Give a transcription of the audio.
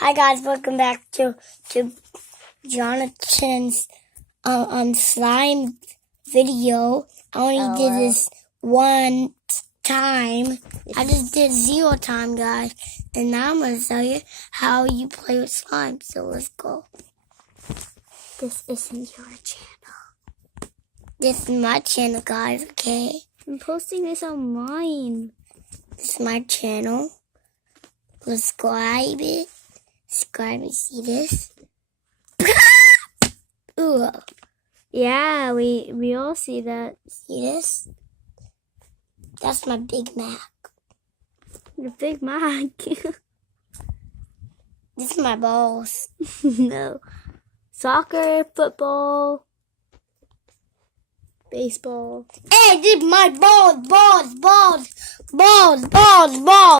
Hi guys, welcome back to Jonathan's slime video. I only did this one time. I just did 0 time, guys. And now I'm gonna tell you how you play with slime. So let's go. This isn't your channel. This is my channel, guys, okay? I'm posting this on mine. This is my channel. Subscribe it. Subscribe and see this. Ooh. Yeah, we all see that. See this? That's my Big Mac. Your Big Mac. This is my balls. No. Soccer, football, baseball. Hey, this is my balls.